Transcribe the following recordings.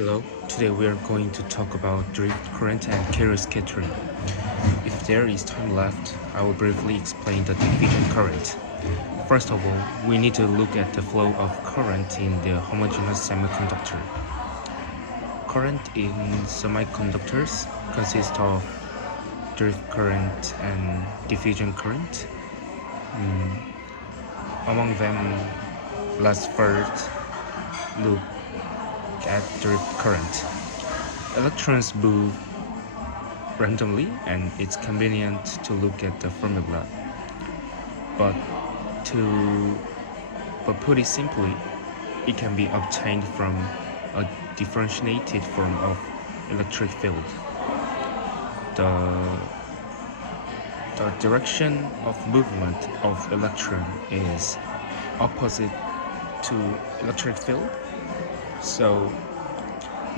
Hello, today we are going to talk about drift current and carrier scattering. If there is time left, I will briefly explain the diffusion current. First of all, we need to look at the flow of current in the homogeneous semiconductor. Current in semiconductors consists of drift current and diffusion current. Among them, let's first look at drift current. Electrons move randomly and it's convenient to look at the formula. But put it simply, it can be obtained from a differentiated form of electric field. The direction of movement of electron is opposite to electric field, so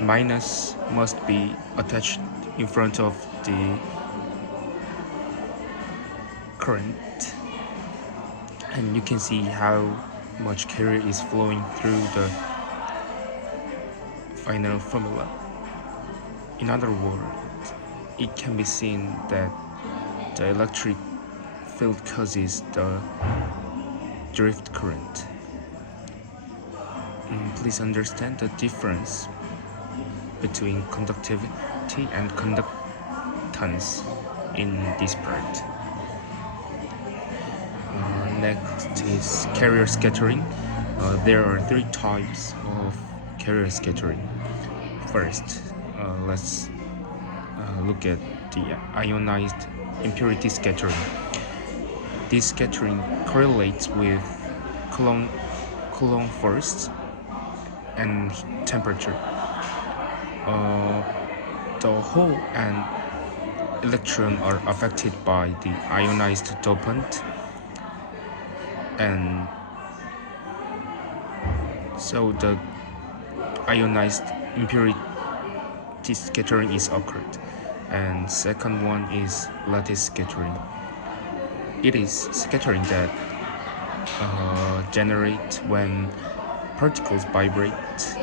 minus must be attached in front of the current, and you can see how much carrier is flowing through the final formula. In other words, it can be seen that the electric field causes the drift current. Please understand the difference between conductivity and conductance in this part. Next is carrier scattering. There are three types of carrier scattering. First, let's look at the ionized impurity scattering. This scattering correlates with Coulomb force and temperature. The hole and electron are affected by the ionized dopant, and so the ionized impurity scattering is occurred. And second one is lattice scattering. It is scattering that generates when particles vibrate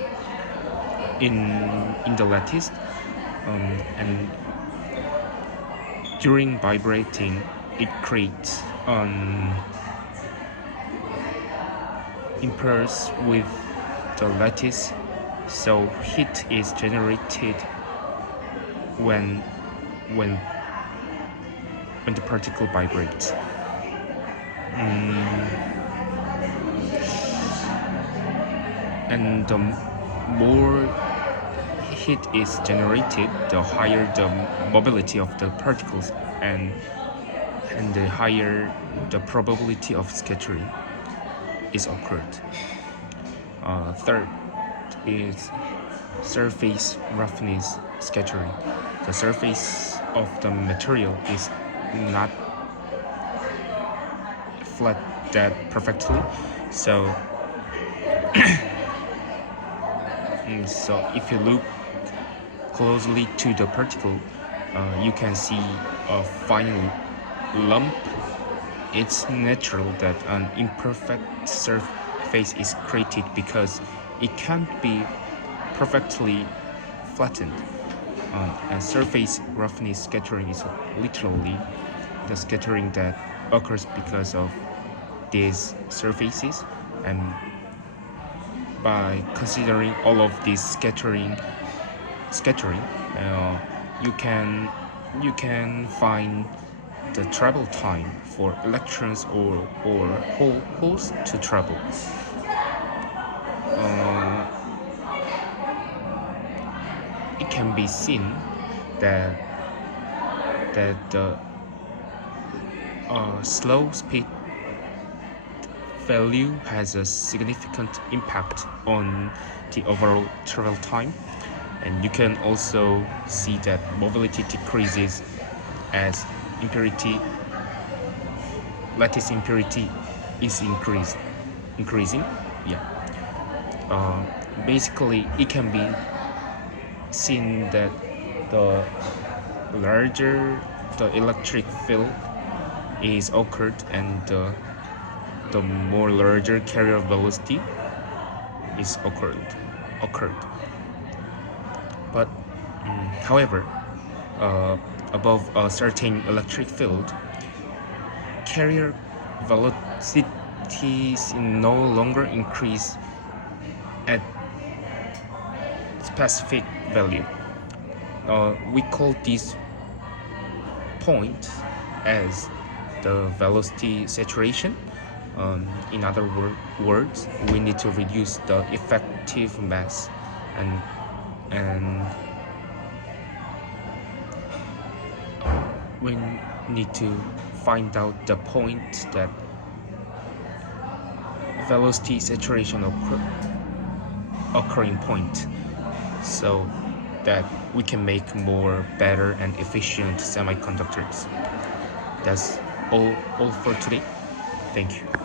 in the lattice, and during vibrating it creates an impulse with the lattice, so heat is generated when the particle vibrates. And the more heat is generated, the higher the mobility of the particles, and the higher the probability of scattering is occurred. Third is surface roughness scattering. The surface of the material is not flat that perfectly, so if you look closely to the particle, you can see a fine lump. It's natural that an imperfect surface is created because it can't be perfectly flattened. And surface roughness scattering is literally the scattering that occurs because of these surfaces, and by considering all of these scattering, you can find the travel time for electrons or holes to travel. It can be seen that the slow speed value has a significant impact on the overall travel time, and you can also see that mobility decreases as lattice impurity is increasing. Basically, it can be seen that the larger the electric field is occurred, and the more larger carrier velocity is occurred. But however, above a certain electric field, carrier velocities no longer increase at specific value. We call this point as the velocity saturation. In other words, we need to reduce the effective mass, and we need to find out the point that velocity saturation occurring point, so that we can make more better and efficient semiconductors. That's all for today. Thank you.